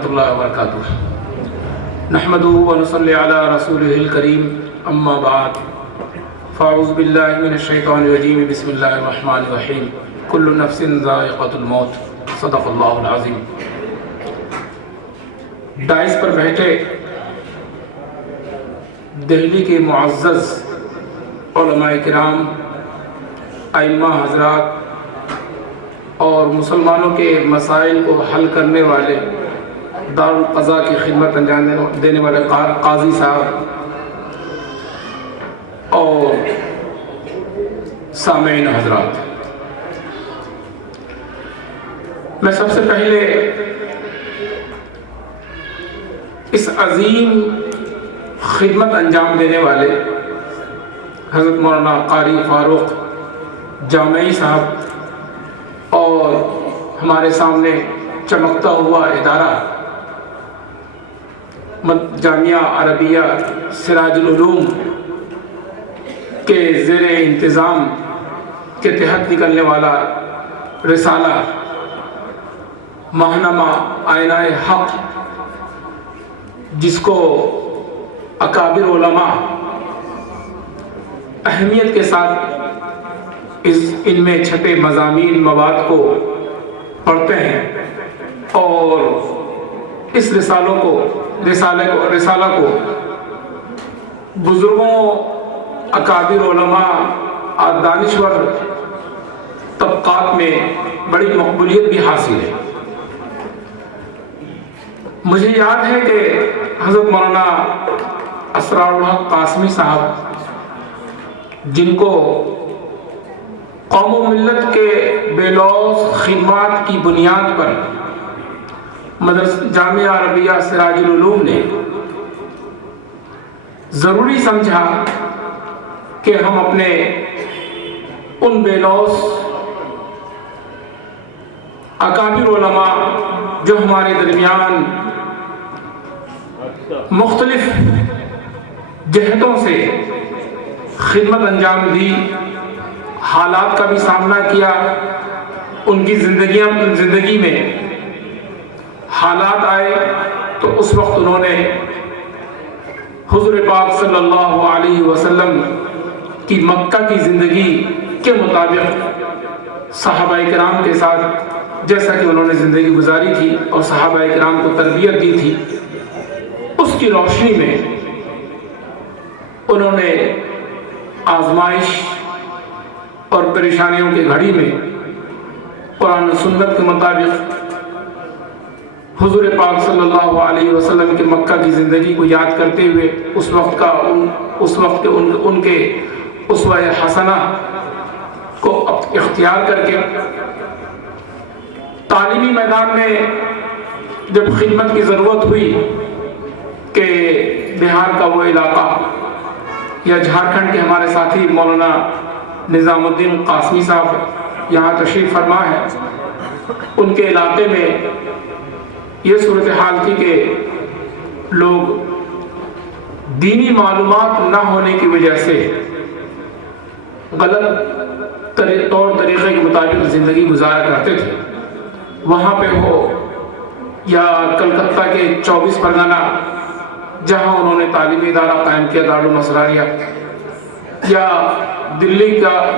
ورحمۃ اللہ وبرکاتہ نحمده ونصلی علی رسوله الکریم اما بعد فاعوذ باللہ من الشیطان الرجیم بسم اللہ الرحمن الرحیم کل نفس ذائقۃ الموت صدق اللہ العظیم۔ ڈائس پر بیٹھے دہلی کے معزز علماء کرام، ائمہ حضرات اور مسلمانوں کے مسائل کو حل کرنے والے دارالقضاء کی خدمت انجام دینے والے قاضی صاحب اور سامعین حضرات، میں سب سے پہلے اس عظیم خدمت انجام دینے والے حضرت مولانا قاری فاروق جامعی صاحب اور ہمارے سامنے چمکتا ہوا ادارہ جامعہ عربیہ سراج العلوم کے زیر انتظام کے تحت نکلنے والا رسالہ ماہنامہ آئینہ حق، جس کو اکابر علماء اہمیت کے ساتھ ان میں چھپے مضامین مواد کو پڑھتے ہیں اور اس رسالہ کو بزرگوں، اکابر علماء اور دانشور طبقات میں بڑی مقبولیت بھی حاصل ہے۔ مجھے یاد ہے کہ حضرت مولانا اسرار الحق قاسمی صاحب، جن کو قوم و ملت کے بے لوث خدمات کی بنیاد پر جامعہ عربیہ سراج العلوم نے ضروری سمجھا کہ ہم اپنے ان بے لوث اکابر علماء جو ہمارے درمیان مختلف جہتوں سے خدمت انجام دی، حالات کا بھی سامنا کیا، ان کی زندگی میں حالات آئے تو اس وقت انہوں نے حضور پاک صلی اللہ علیہ وسلم کی مکہ کی زندگی کے مطابق صحابہ کرام کے ساتھ جیسا کہ انہوں نے زندگی گزاری تھی اور صحابہ کرام کو تربیت دی تھی، اس کی روشنی میں انہوں نے آزمائش اور پریشانیوں کی گھڑی میں قرآن و سنت کے مطابق حضور پاک صلی اللہ علیہ وسلم کے مکہ کی زندگی کو یاد کرتے ہوئے اس وقت کے ان کے اسوہ حسنہ کو اختیار کر کے تعلیمی میدان میں جب خدمت کی ضرورت ہوئی کہ بہار کا وہ علاقہ یا جھارکھنڈ کے ہمارے ساتھی مولانا نظام الدین قاسمی صاحب یہاں تشریف فرما ہے، ان کے علاقے میں یہ صورتحال تھی کہ لوگ دینی معلومات نہ ہونے کی وجہ سے غلط طور طریقے کے مطابق زندگی گزارا کرتے تھے۔ وہاں پہ ہو یا کلکتہ کے 24 پرگنہ جہاں انہوں نے تعلیمی ادارہ قائم کیا دارالعلوم اسراریہ، یا دلی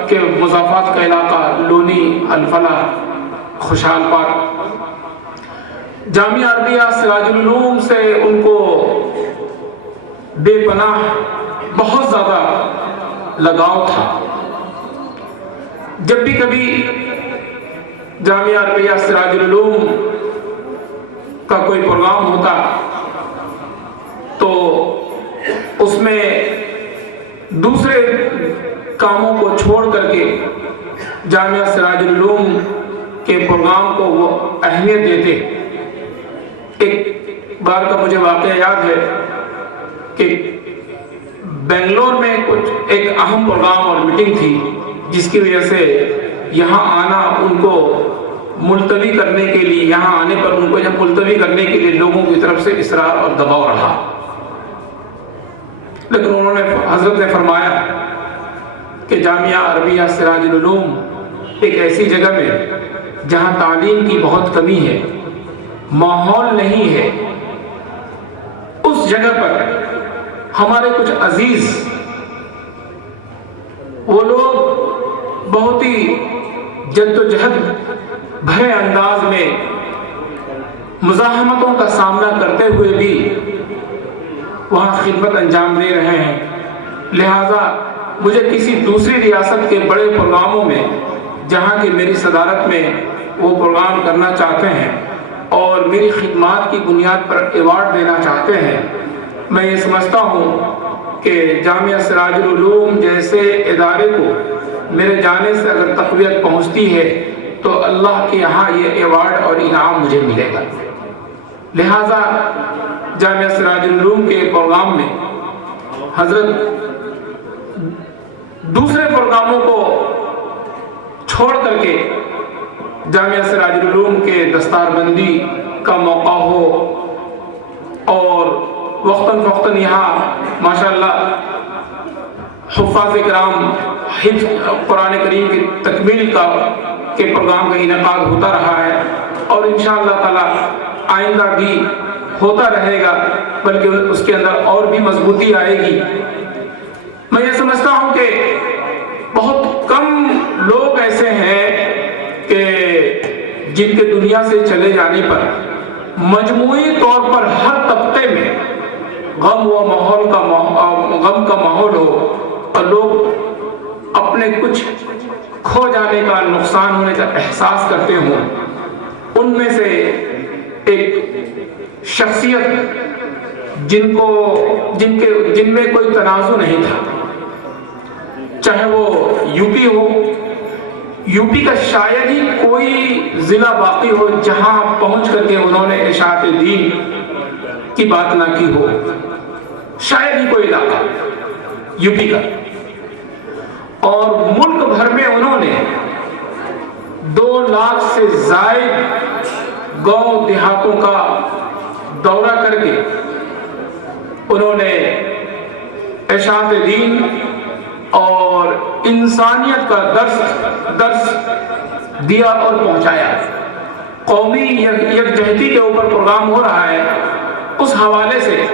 کے مضافات کا علاقہ لونی، الفلاح، خوشحال پارک، جامعہ عربیہ سراج العلوم سے ان کو بے پناہ بہت زیادہ لگاؤ تھا۔ جب بھی کبھی جامعہ عربیہ سراج العلوم کا کوئی پروگرام ہوتا تو اس میں دوسرے کاموں کو چھوڑ کر کے جامعہ سراج العلوم کے پروگرام کو وہ اہمیت دیتے۔ ایک بار کا مجھے واقعہ یاد ہے کہ بنگلور میں ایک اہم پروگرام اور میٹنگ تھی، جس کی وجہ سے یہاں آنا ان کو ملتوی کرنے کے لیے، یہاں آنے پر ان کو ملتوی کرنے کے لیے لوگوں کی طرف سے اصرار اور دباؤ رہا، لیکن انہوں نے حضرت نے فرمایا کہ جامعہ عربیہ سراج العلوم ایک ایسی جگہ میں جہاں تعلیم کی بہت کمی ہے، ماحول نہیں ہے، ہمارے کچھ عزیز وہ لوگ بہت ہی جدوجہد بھرے انداز میں مزاحمتوں کا سامنا کرتے ہوئے بھی وہاں خدمت انجام دے رہے ہیں. لہذا مجھے کسی دوسری ریاست کے بڑے پروگراموں میں جہاں کی میری صدارت میں وہ پروگرام کرنا چاہتے ہیں اور میری خدمات کی بنیاد پر ایوارڈ دینا چاہتے ہیں، میں یہ سمجھتا ہوں کہ جامعہ سراج العلوم جیسے ادارے کو میرے جانے سے اگر تقویت پہنچتی ہے تو اللہ کے یہاں یہ ایوارڈ اور انعام مجھے ملے گا. لہذا جامعہ سراج العلوم کے پروگرام میں حضرت دوسرے پروگراموں کو چھوڑ کر کے جامعہ سراج العلوم کے دستار بندی کا موقع ہو اور وقتاً فوقتاً یہاں ماشاءاللہ حفاظ کرام حفظ قرآن کریم کی تکمیل کے پروگرام کا انعقاد ہوتا رہا ہے اور انشاءاللہ تعالی آئندہ بھی ہوتا رہے گا، بلکہ اس کے اندر اور بھی مضبوطی آئے گی. میں یہ سمجھتا ہوں کہ بہت کم لوگ ایسے ہیں کہ جن کے دنیا سے چلے جانے پر مجموعی طور پر ہر طبقے میں غم کا ماحول ہو اور لوگ اپنے کچھ کھو جانے کا، نقصان ہونے کا احساس کرتے ہوں. ان میں سے ایک شخصیت جن میں کوئی تنازع نہیں تھا، چاہے وہ یو پی ہو، یو پی کا شاید ہی کوئی ضلع باقی ہو جہاں پہنچ کر کے انہوں نے اشاعت دین کی بات نہ کی ہو، شاید ہی کوئی علاقہ یو پی کا. اور ملک بھر میں انہوں نے 2 لاکھ سے زائد گاؤں دیہاتوں کا دورہ کر کے انہوں نے اشاعت دین اور انسانیت کا درس دیا اور پہنچایا. قومی یکجہتی کے اوپر پروگرام ہو رہا ہے، اس حوالے سے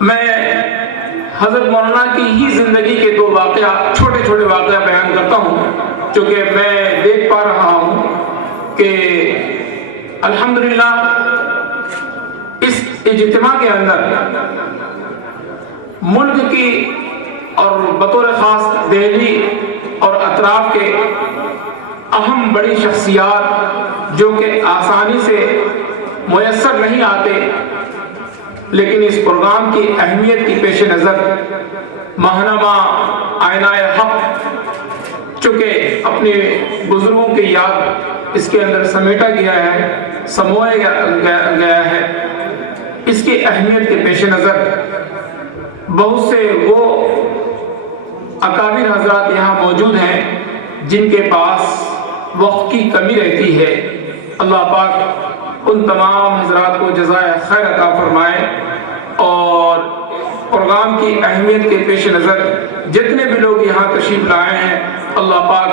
میں حضرت مولانا کی ہی زندگی کے 2 چھوٹے چھوٹے واقعہ بیان کرتا ہوں، چونکہ میں دیکھ پا رہا ہوں کہ الحمدللہ اس اجتماع کے اندر ملک کی اور بطور خاص دہلی اور اطراف کے اہم بڑی شخصیات جو کہ آسانی سے میسر نہیں آتے، لیکن اس پروگرام کی اہمیت کی پیش نظر ماہنامہ آئینہ حق چونکہ اپنے بزرگوں کی یاد اس کے اندر سمیٹا گیا ہے، سمویا گیا ہے، اس کی اہمیت کے پیش نظر بہت سے وہ اکابر حضرات یہاں موجود ہیں جن کے پاس وقت کی کمی رہتی ہے. اللہ پاک ان تمام حضرات کو جزائے خیر عطا فرمائے اور پروگرام کی اہمیت کے پیش نظر جتنے بھی لوگ یہاں تشریف لائے ہیں اللہ پاک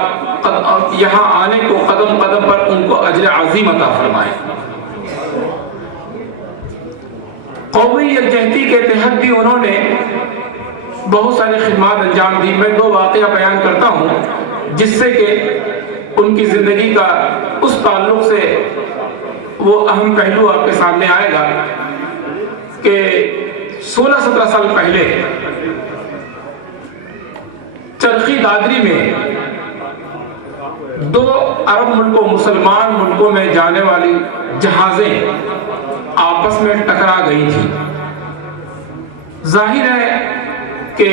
یہاں آنے کو قدم قدم پر ان کو اجر عظیم عطا فرمائے. قومی یکجہتی کے تحت بھی انہوں نے بہت ساری خدمات انجام دی. میں 2 واقعہ بیان کرتا ہوں جس سے کہ ان کی زندگی کا اس تعلق سے وہ اہم پہلو آپ کے سامنے آئے گا کہ 16-17 سال پہلے چرخی دادری میں 2 عرب ملکوں مسلمان ملکوں میں جانے والی جہازیں آپس میں ٹکرا گئی تھی. ظاہر ہے کہ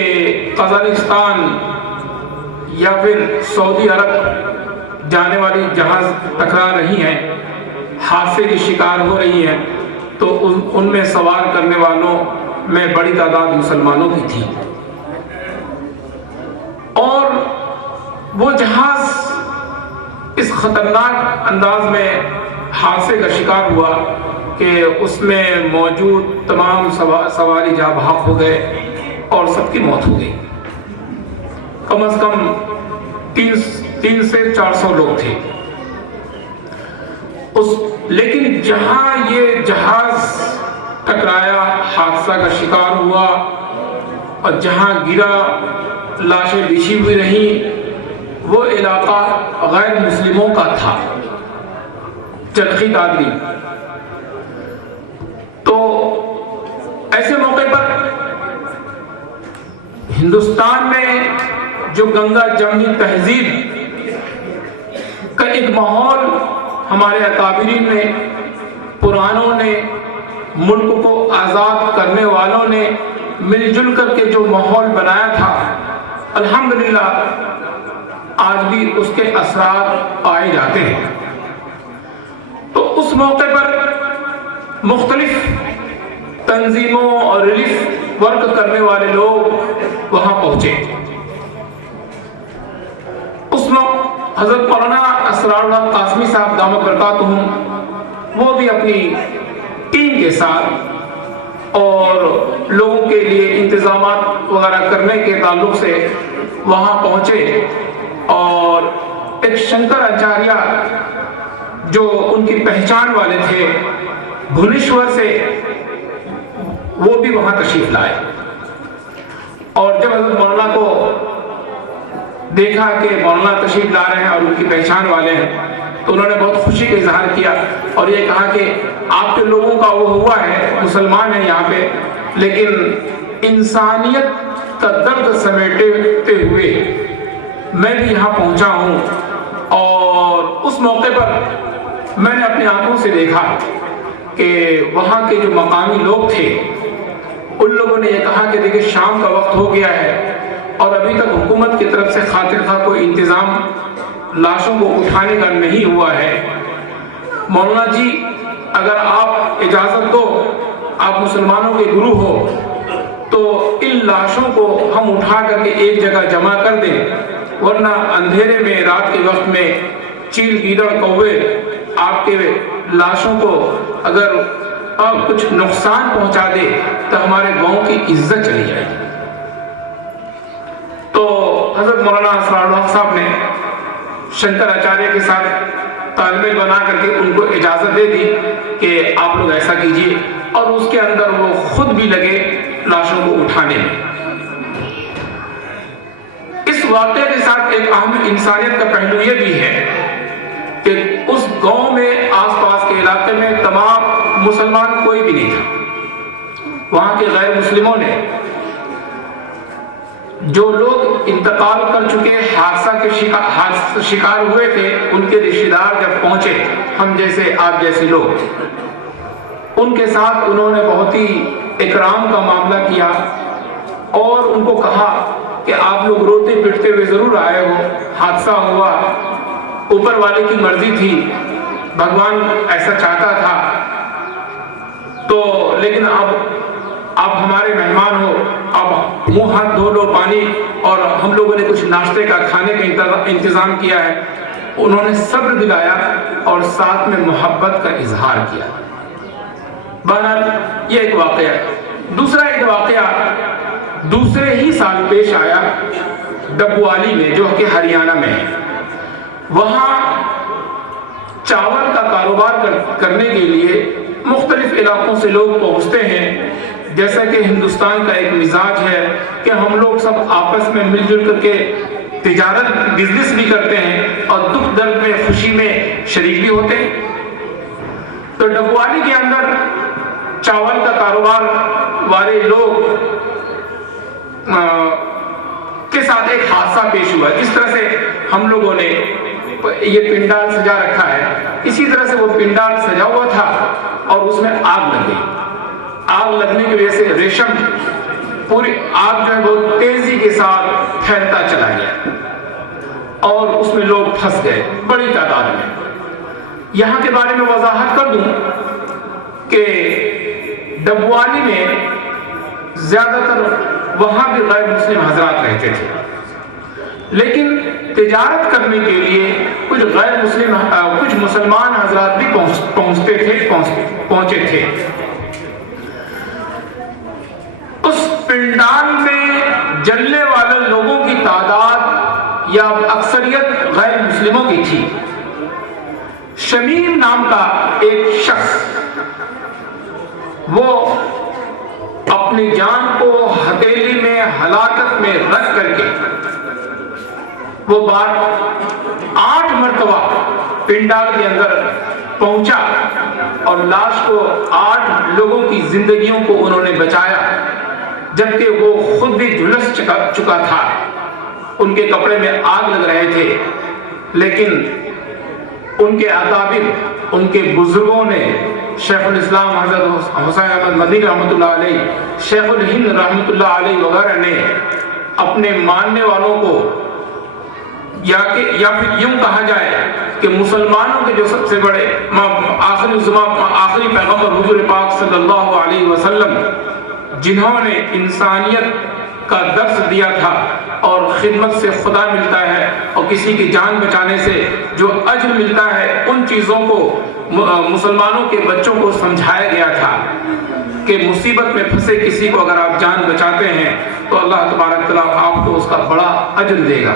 قزاقستان یا پھر سعودی عرب جانے والی جہاز ٹکرا رہی ہیں، حادثے کی شکار ہو رہی ہیں، تو ان میں سوار کرنے والوں میں بڑی تعداد مسلمانوں کی تھی اور وہ جہاز اس خطرناک انداز میں حادثے کا شکار ہوا کہ اس میں موجود تمام سواری جاں بحق ہو گئے اور سب کی موت ہو گئی. کم از کم 300 سے 400 لوگ تھے. لیکن جہاں یہ جہاز ٹکرایا، حادثہ حادثہ کا شکار ہوا اور جہاں گرا لاشیں بچھی ہوئی رہیں وہ علاقہ غیر مسلموں کا تھا، چرخی دادری۔ تو ایسے موقع پر ہندوستان میں جو گنگا جمنی تہذیب کا ایک ماحول ہمارے اکابرین نے، پرانوں نے، ملک کو آزاد کرنے والوں نے مل جل کر کے جو ماحول بنایا تھا، الحمدللہ آج بھی اس کے اثرات پائے جاتے ہیں۔ تو اس موقع پر مختلف تنظیموں اور ریلیف ورک کرنے والے لوگ وہاں پہنچے۔ اس وقت حضرت مولانا اسرار اللہ قاسمی صاحب دامت برکاتہم وہ بھی اپنی ٹیم کے ساتھ اور لوگوں کے لیے انتظامات وغیرہ کرنے کے تعلق سے وہاں پہنچے، اور ایک شنکر آچاریہ جو ان کی پہچان والے تھے بھونیشور سے، وہ بھی وہاں تشریف لائے۔ اور جب حضرت مولانا کو دیکھا کہ مولانا تشریف لا رہے ہیں اور ان کی پہچان والے ہیں، تو انہوں نے بہت خوشی کا اظہار کیا اور یہ کہا کہ آپ کے لوگوں کا وہ ہوا ہے، مسلمان ہیں یہاں پہ، لیکن انسانیت کا درد سمیٹتے ہوئے میں بھی یہاں پہنچا ہوں۔ اور اس موقع پر میں نے اپنی آنکھوں سے دیکھا کہ وہاں کے جو مقامی لوگ تھے ان لوگوں نے یہ کہا کہ دیکھیں شام کا وقت ہو گیا ہے اور ابھی تک حکومت کی طرف سے خاطر خواہ کوئی انتظام لاشوں کو اٹھانے کا نہیں ہوا ہے۔ مولانا جی اگر آپ اجازت دو، آپ مسلمانوں کے گرو ہو، تو ان لاشوں کو ہم اٹھا کر کے ایک جگہ جمع کر دیں، ورنہ اندھیرے میں رات کے وقت میں چیل گیدڑ کوے آپ کے لاشوں کو اگر کچھ نقصان پہنچا دے تو ہمارے گاؤں کی عزت چلی جائے گی۔ تو حضرت مولانا اسرار اللہ صاحب نے شنکر آچاریہ کے ساتھ تالمیل بنا کر کے ان کو اجازت دے دی کہ آپ لوگ ایسا کیجئے، اور اس کے اندر وہ خود بھی لگے لاشوں کو اٹھانے میں۔ اس واقعے کے ساتھ ایک اہم انسانیت کا پہلو یہ بھی ہے کہ اس گاؤں میں آس پاس کے علاقے میں تمام مسلمان کوئی بھی نہیں تھا۔ وہاں کے غیر مسلموں نے، جو لوگ انتقال کر چکے حادثہ کے شکار ہوئے تھے، ان کے رشتہ دار جب پہنچے، ہم جیسے آپ جیسے لوگ، ان کے ساتھ انہوں نے بہت ہی اکرام کا معاملہ کیا اور ان کو کہا کہ آپ لوگ روتے پٹتے ہوئے ضرور آئے ہو، حادثہ ہوا، اوپر والے کی مرضی تھی، بھگوان ایسا چاہتا تھا، تو لیکن اب آپ ہمارے مہمان ہو، اب منہ ہاتھ دھو لو پانی، اور ہم لوگوں نے کچھ ناشتے کا کھانے کا انتظام کیا ہے۔ انہوں نے صبر دلایا اور ساتھ میں محبت کا اظہار کیا۔ بہرحال یہ ایک واقعہ ہے۔ دوسرا ایک واقعہ دوسرے ہی سال پیش آیا ڈبوالی میں، جو کہ ہریانہ میں ہے۔ وہاں چاول کا کاروبار کرنے کے لیے مختلف علاقوں سے لوگ پہنچتے ہیں۔ جیسا کہ ہندوستان کا ایک مزاج ہے کہ ہم لوگ سب آپس میں مل جل کر کے تجارت بزنس بھی کرتے ہیں اور دکھ درد میں خوشی میں شریک بھی ہوتے ہیں۔ تو ڈبوالی کے اندر چاول کا کاروبار والے لوگ کے ساتھ ایک حادثہ پیش ہوا۔ جس طرح سے ہم لوگوں نے یہ پنڈال سجا رکھا ہے، اسی طرح سے وہ پنڈال سجا ہوا تھا اور اس میں آگ لگ گئی۔ آگ لگنے کی وجہ سے ریشم پوری آگ جو ہے بہت تیزی کے ساتھ پھیلتا چلا گیا اور اس میں لوگ پھنس گئے بڑی تعداد میں۔ یہاں کے بارے میں وضاحت کر دوں کہ ڈبوالی میں زیادہ تر وہاں بھی غیر مسلم حضرات رہتے تھے، لیکن تجارت کرنے کے لیے کچھ مسلمان حضرات بھی پہنچے تھے۔ اس پنڈال میں جلنے والے لوگوں کی تعداد یا اکثریت غیر مسلموں کی تھی۔ شمیم نام کا ایک شخص وہ اپنے اپنی جان کو ہتھیلی میں ہلاکت میں رکھ کر کے وہ بات 8 مرتبہ پنڈال کے اندر پہنچا اور لاش کو 8 لوگوں کی زندگیوں کو انہوں نے بچایا، جبکہ وہ خود بھی جھلس چکا تھا، ان کے کپڑے میں آگ لگ رہے تھے، لیکن ان کے اکابر، ان کے بزرگوں نے، شیخ الاسلام حضرت حسین احمد مدنی رحمۃ اللہ علیہ، شیخ الہند رحمۃ اللہ علیہ وغیرہ نے اپنے ماننے والوں کو، یا پھر یوں کہا جائے کہ مسلمانوں کے جو سب سے بڑے آخری پیغمبر حضور پاک صلی اللہ علیہ وسلم، جنہوں نے انسانیت کا درس دیا تھا اور خدمت سے خدا ملتا ہے اور کسی کی جان بچانے سے جو اجر ملتا ہے، ان چیزوں کو مسلمانوں کے بچوں کو سمجھایا گیا تھا کہ مصیبت میں پھنسے کسی کو اگر آپ جان بچاتے ہیں تو اللہ تبارک تعالیٰ آپ کو اس کا بڑا اجر دے گا۔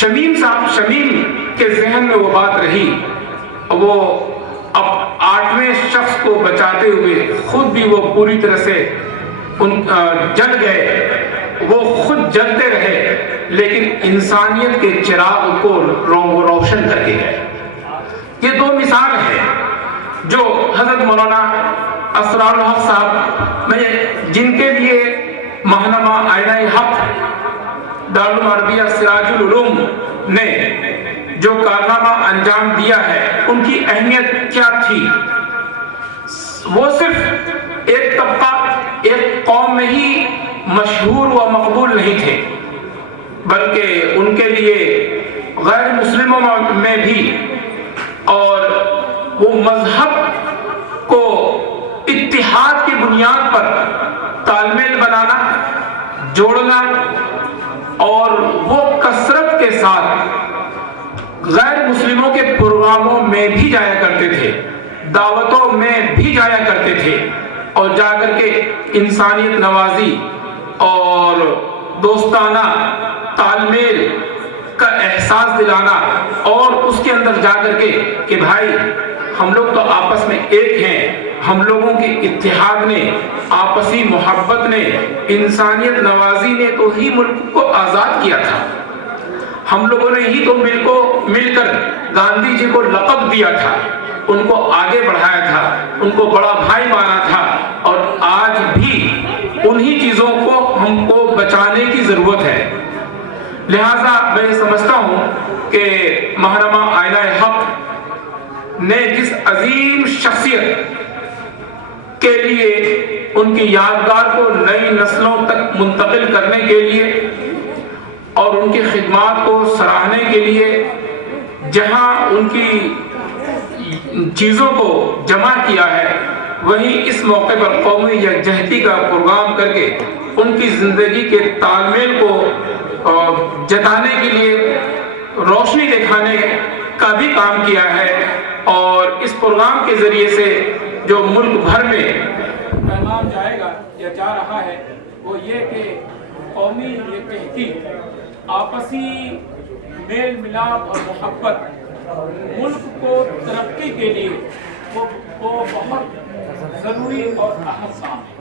شمیم کے ذہن میں وہ بات رہی، وہ اب 8ویں شخص کو بچاتے ہوئے خود بھی وہ پوری طرح سے جل گئے، وہ خود جلتے رہے، لیکن انسانیت کے چراغ کو روشن کر کے گئے۔ یہ 2 مثال ہیں جو حضرت مولانا اسرار الحق صاحب جن کے لیے ماہنامہ آئینہ حق دارالعلوم عربیہ سراج العلوم نے جو کارنامہ انجام دیا ہے، ان کی اہمیت کیا تھی؟ وہ صرف ایک طبقہ، ایک قوم میں ہی مشہور و مقبول نہیں تھے، بلکہ ان کے لیے غیر مسلموں میں بھی، اور وہ مذہب کو اتحاد کی بنیاد پر تال میل بنانا، جوڑنا، اور وہ کثرت کے ساتھ غیر مسلموں کے پروگراموں میں بھی جایا کرتے تھے، دعوتوں میں بھی جایا کرتے تھے، اور جا کر کے انسانیت نوازی اور دوستانہ تال میل کا احساس دلانا، اور اس کے اندر جا کر کے کہ بھائی ہم لوگ تو آپس میں ایک ہیں، ہم لوگوں کے اتحاد نے، آپسی محبت نے، انسانیت نوازی نے تو ہی ملک کو آزاد کیا تھا، ہم لوگوں نے ہی تو مل کر گاندھی جی کو لقب دیا تھا، ان کو آگے بڑھایا تھا، ان کو بڑا بھائی مانا تھا، اور آج بھی انہی چیزوں کو ہم کو بچانے کی ضرورت ہے۔ لہٰذا میں سمجھتا ہوں کہ ماہنامہ آئینہ حق نے جس عظیم شخصیت کے لیے ان کی یادگار کو نئی نسلوں تک منتقل کرنے کے لیے اور ان کی خدمات کو سراہنے کے لیے جہاں ان کی چیزوں کو جمع کیا ہے، وہیں اس موقع پر قومی یکجہتی کا پروگرام کر کے ان کی زندگی کے تال میل کو جتانے کے لیے، روشنی دکھانے کا بھی کام کیا ہے، اور اس پروگرام کے ذریعے سے جو ملک بھر میں پیغام جائے گا یا جا رہا ہے وہ یہ کہ قومی یکجہتی، آپسی میل ملاپ اور محبت ملک کو ترقی کے لیے وہ بہت ضروری اور اہم کام ہے۔